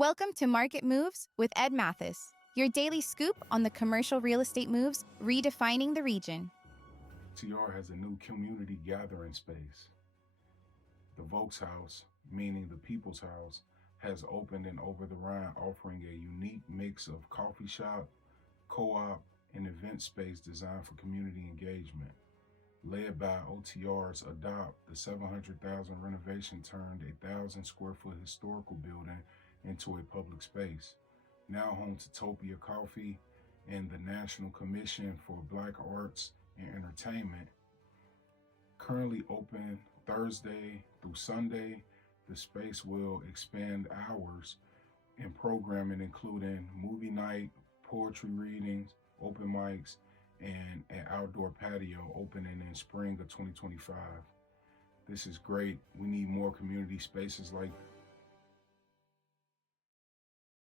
Welcome to Market Moves with Ed Mathis, your daily scoop on the commercial real estate moves redefining the region. OTR has a new community gathering space. The Volkshaus, meaning the People's House, has opened in Over-the-Rhine, offering a unique mix of coffee shop, co-op, and event space designed for community engagement. Led by OTR's A.D.O.P.T, the $700,000 renovation turned a 1,000-square-foot historical building into a public space. Now home to Topia Coffee and the National Commission for Black Arts and Entertainment. Currently open Thursday through Sunday, the space will expand hours and programming, including movie night, poetry readings, open mics, and an outdoor patio opening in spring of 2025. This is great. We need more community spaces like